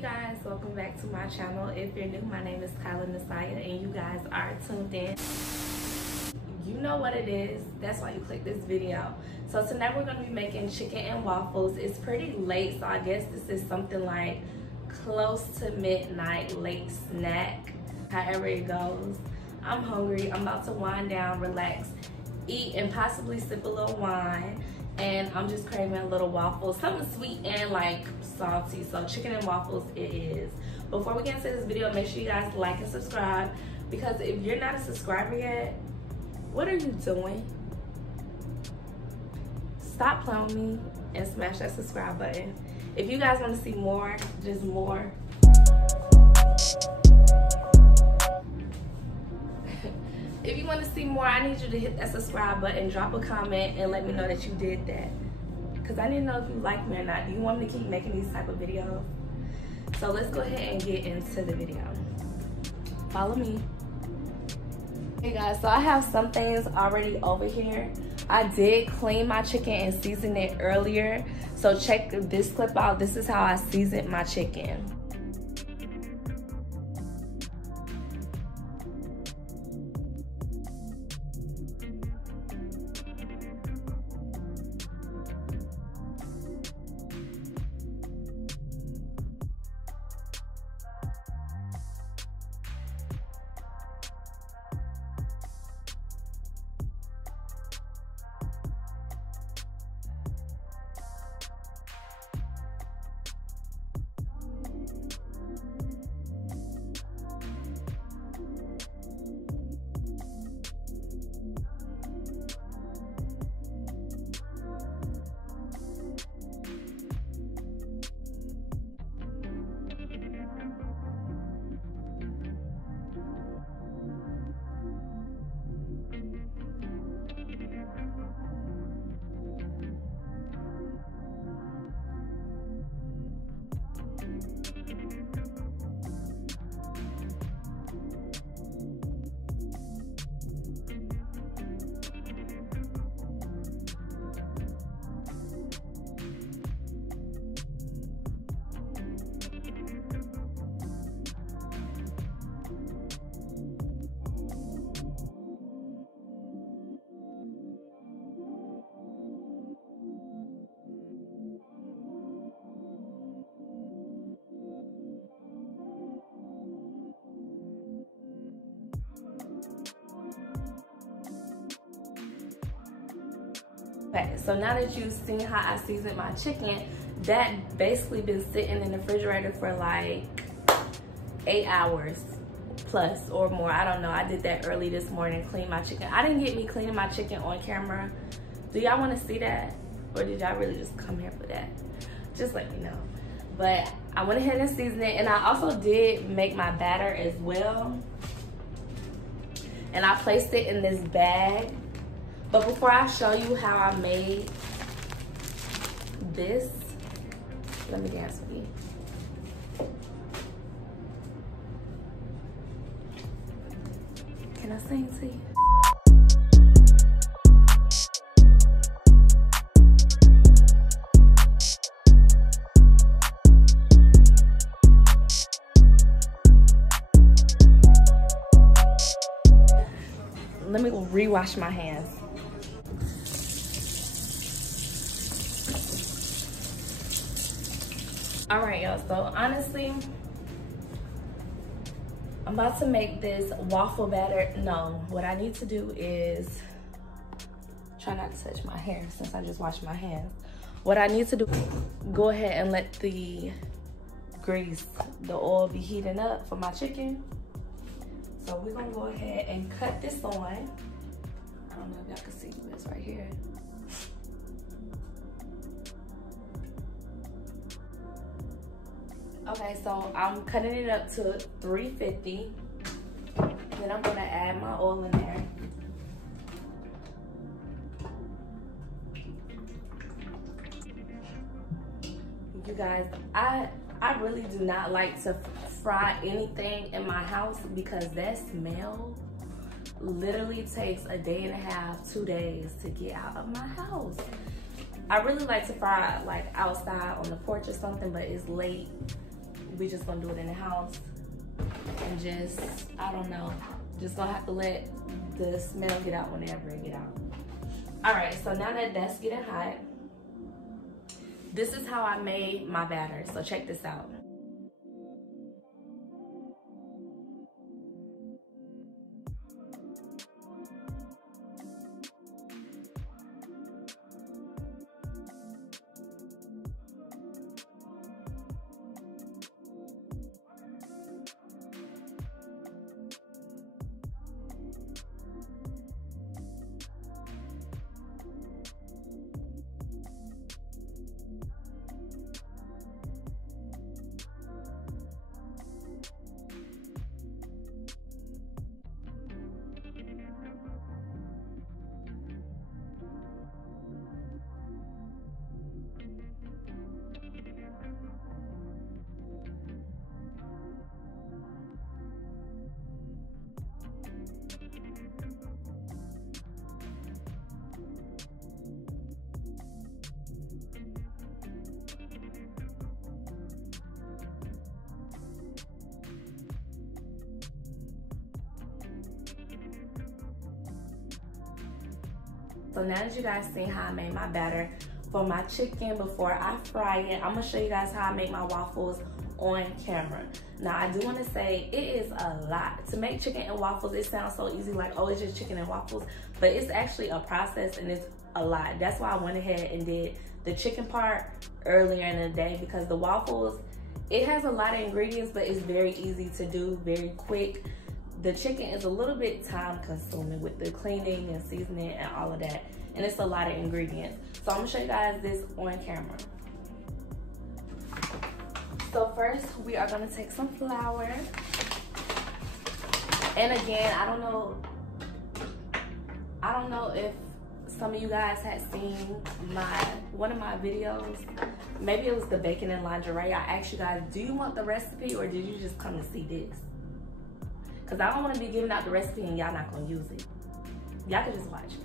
guys, welcome back to my channel. If you're new, my name is KYLAHNASIYA and you guys are tuned in. You know what it is, that's why you click this video. So tonight we're going to be making chicken and waffles. It's pretty late, so I guess this is something like close to midnight, late snack, however it goes. I'm hungry, I'm about to wind down, relax, eat, and possibly sip a little wine. And I'm just craving a little waffle, something sweet and like salty. So chicken and waffles it is. Before we get into this video, make sure you guys like and subscribe, because if you're not a subscriber yet, what are you doing? Stop playing with me and smash that subscribe button. If you guys want to see more, just more. If you want to see more, I need you to hit that subscribe button, drop a comment, and let me know that you did that. Because I need to know if you like me or not. Do you want me to keep making these type of videos? So let's go ahead and get into the video. Follow me. Hey guys, so I have some things already over here. I did clean my chicken and season it earlier. So check this clip out. This is how I seasoned my chicken. Okay, so now that you've seen how I seasoned my chicken, that basically been sitting in the refrigerator for like 8 hours plus or more. I don't know. I did that early this morning, cleaned my chicken. I didn't get me cleaning my chicken on camera. Do y'all want to see that? Or did y'all really just come here for that? Just let me know. But I went ahead and seasoned it, and I also did make my batter as well. And I placed it in this bag. But before I show you how I made this, let me dance with you. Can I sing to you? Let me rewash my hands. All right, y'all, so honestly, I'm about to make this waffle batter. No, what I need to do is, try not to touch my hair since I just washed my hands. What I need to do, go ahead and let the grease, the oil be heating up for my chicken. So we're gonna go ahead and cut this on. I don't know if y'all can see this right here. Okay, so I'm cutting it up to 350. Then I'm gonna add my oil in there. You guys, I really do not like to fry anything in my house because that smell literally takes a day and a half, 2 days to get out of my house. I really like to fry like outside on the porch or something, but it's late we just gonna do it in the house and just, I don't know, just gonna have to let the smell get out whenever it get out. All right, so now that that's getting hot, this is how I made my batter. So check this out. So now that you guys seen how I made my batter for my chicken before I fry it, I'm gonna show you guys how I make my waffles on camera. Now I do wanna say it is a lot. To make chicken and waffles, it sounds so easy, like, oh, it's just chicken and waffles, but it's actually a process and it's a lot. That's why I went ahead and did the chicken part earlier in the day, because the waffles, it has a lot of ingredients, but it's very easy to do, very quick. The chicken is a little bit time consuming with the cleaning and seasoning and all of that. And it's a lot of ingredients. So I'm gonna show you guys this on camera. So first we are gonna take some flour. And again, I don't know if some of you guys had seen one of my videos. Maybe it was the bacon and lingerie. I asked you guys, do you want the recipe or did you just come to see this? Because I don't want to be giving out the recipe and y'all not going to use it. Y'all can just watch me.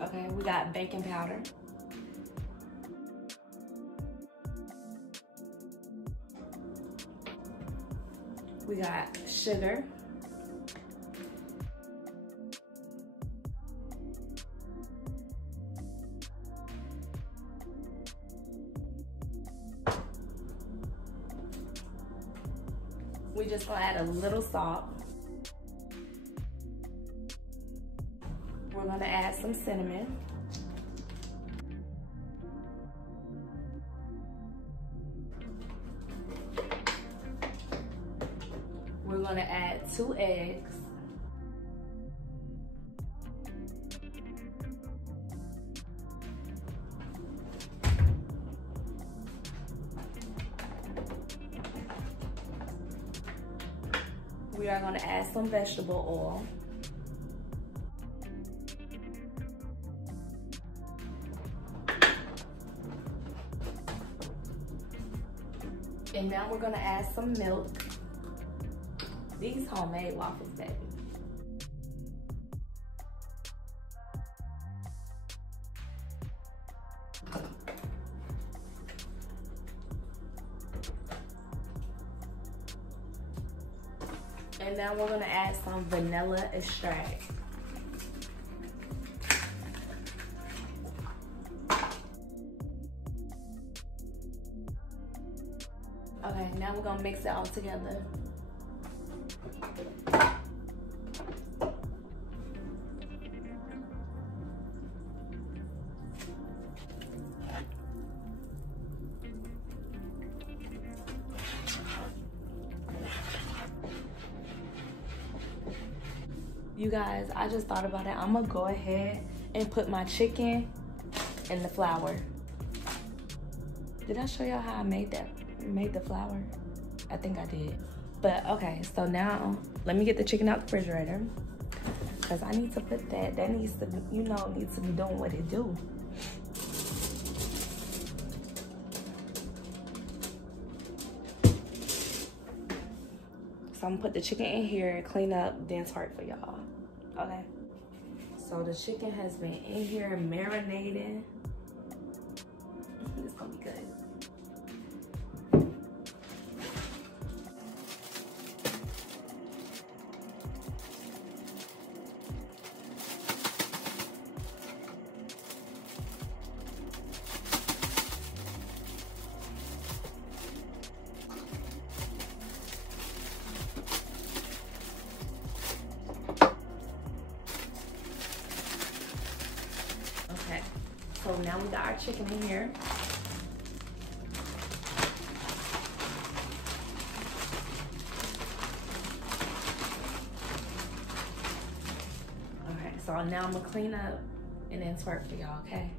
Okay, we got baking powder. We got sugar. We just gonna add a little salt. We're gonna add some cinnamon. We're gonna add 2 eggs. We are gonna add some vegetable oil. And now we're gonna add some milk. These homemade waffles, baby. And now we're gonna add some vanilla extract. Okay, now we're gonna mix it all together. You guys, I just thought about it. I'm gonna go ahead and put my chicken in the flour. Did I show y'all how I made the flour? I think I did. But okay, so now let me get the chicken out the refrigerator, because I need to put that needs to be, you know, needs to be doing what it do. So I'm gonna put the chicken in here, clean up, then twerk for y'all. Okay. So the chicken has been in here marinating. It's gonna be good. Okay, so now we got our chicken in here. Okay, so now I'm gonna clean up and then twerk for y'all, okay?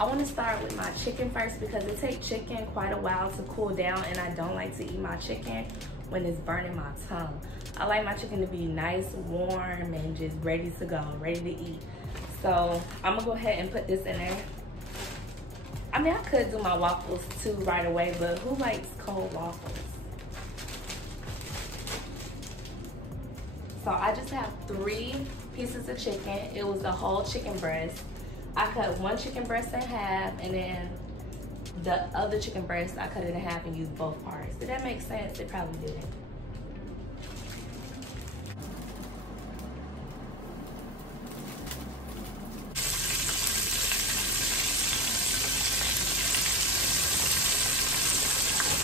I want to start with my chicken first because it takes chicken quite a while to cool down, and I don't like to eat my chicken when it's burning my tongue. I like my chicken to be nice, warm, and just ready to go, ready to eat. So I'm gonna go ahead and put this in there. I mean, I could do my waffles too right away, but who likes cold waffles? So I just have 3 pieces of chicken. It was a whole chicken breast. I cut one chicken breast in half, and then the other chicken breast, I cut it in half and used both parts. Did that make sense? It probably didn't.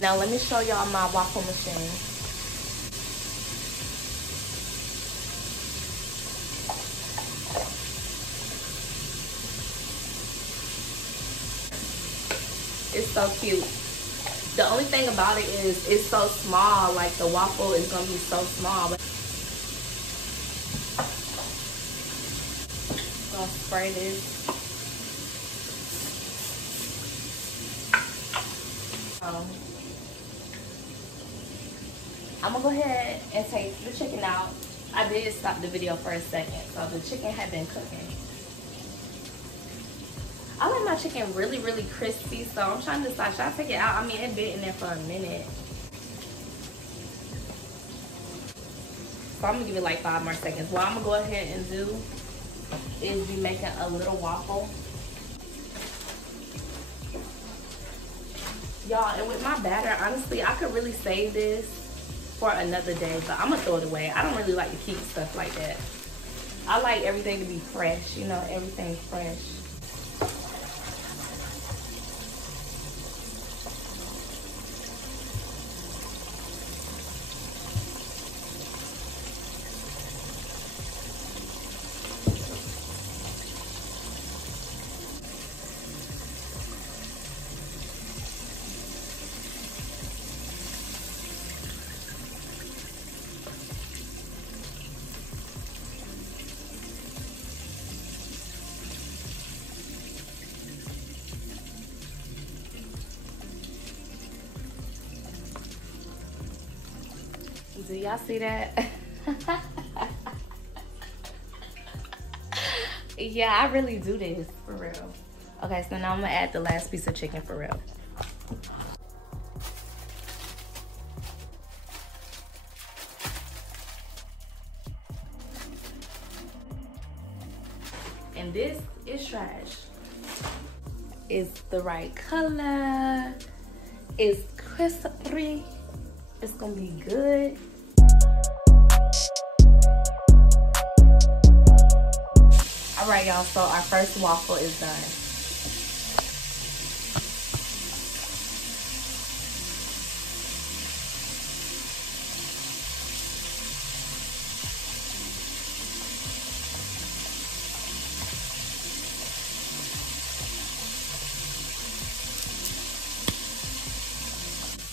Now let me show y'all my waffle machine. It's so cute. The only thing about it is it's so small. Like the waffle is gonna be so small. But I'm gonna spray this. I'm gonna go ahead and take the chicken out. I did stop the video for a second, so the chicken had been cooking. I like my chicken really, really crispy, so I'm trying to decide, should I take it out? I mean, it's been in there for a minute. So I'm gonna give it like 5 more seconds. What I'm gonna go ahead and do is be making a little waffle. Y'all, and with my batter, honestly, I could really save this for another day, but I'm gonna throw it away. I don't really like to keep stuff like that. I like everything to be fresh, you know, everything fresh. Do y'all see that? Yeah, I really do this, for real. Okay, so now I'm gonna add the last piece of chicken for real. And this is trash. It's the right color. It's crispy. It's gonna be good. All right, y'all, so our first waffle is done.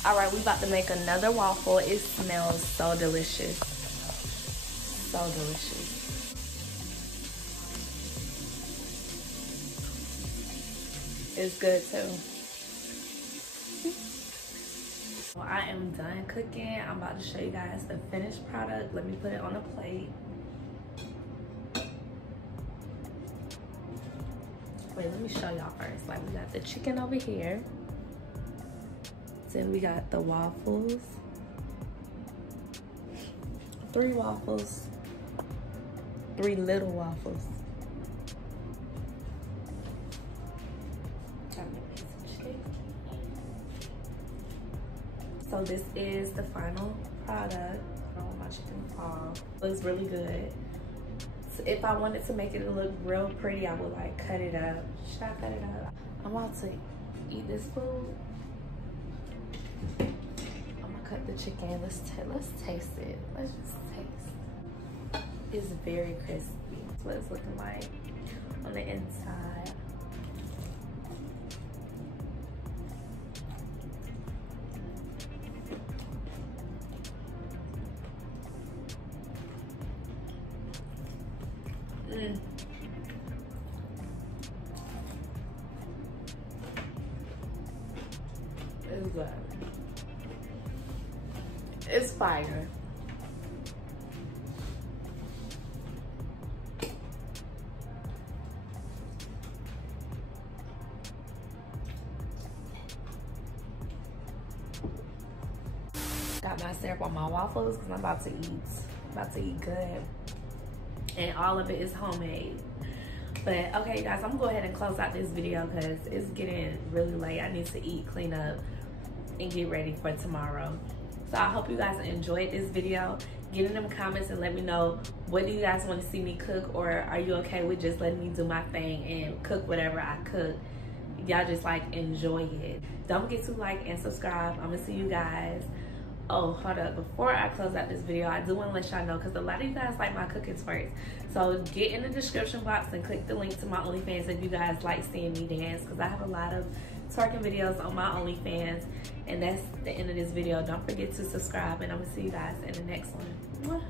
All right, we about to make another waffle. It smells so delicious. So delicious. It's good too. Well, I am done cooking. I'm about to show you guys the finished product. Let me put it on a plate. Wait, let me show y'all first. Like, we got the chicken over here. Then we got the waffles. 3 waffles. 3 little waffles. So this is the final product. I don't want my chicken to fall. Looks really good. So if I wanted to make it look real pretty, I would like cut it up. Should I cut it up? I'm about to eat this food. I'm gonna cut the chicken. Let's taste it. Let's just taste. It's very crispy. That's what it's looking like on the inside. It's good. It's fire. Got my syrup on my waffles because I'm about to eat good. And all of it is homemade. But okay, guys, I'm gonna go ahead and close out this video because it's getting really late. I need to eat, clean up, and get ready for tomorrow. So I hope you guys enjoyed this video. Get in them comments and let me know, what do you guys want to see me cook, or are you okay with just letting me do my thing and cook whatever I cook? Y'all just like enjoy it. Don't forget to like and subscribe. I'm gonna see you guys. Oh, hold up, before I close out this video, I do want to let y'all know, because a lot of you guys like my cooking twerks. So get in the description box and click the link to my OnlyFans if you guys like seeing me dance, because I have a lot of twerking videos on my OnlyFans. And that's the end of this video. Don't forget to subscribe, and I'm gonna see you guys in the next one.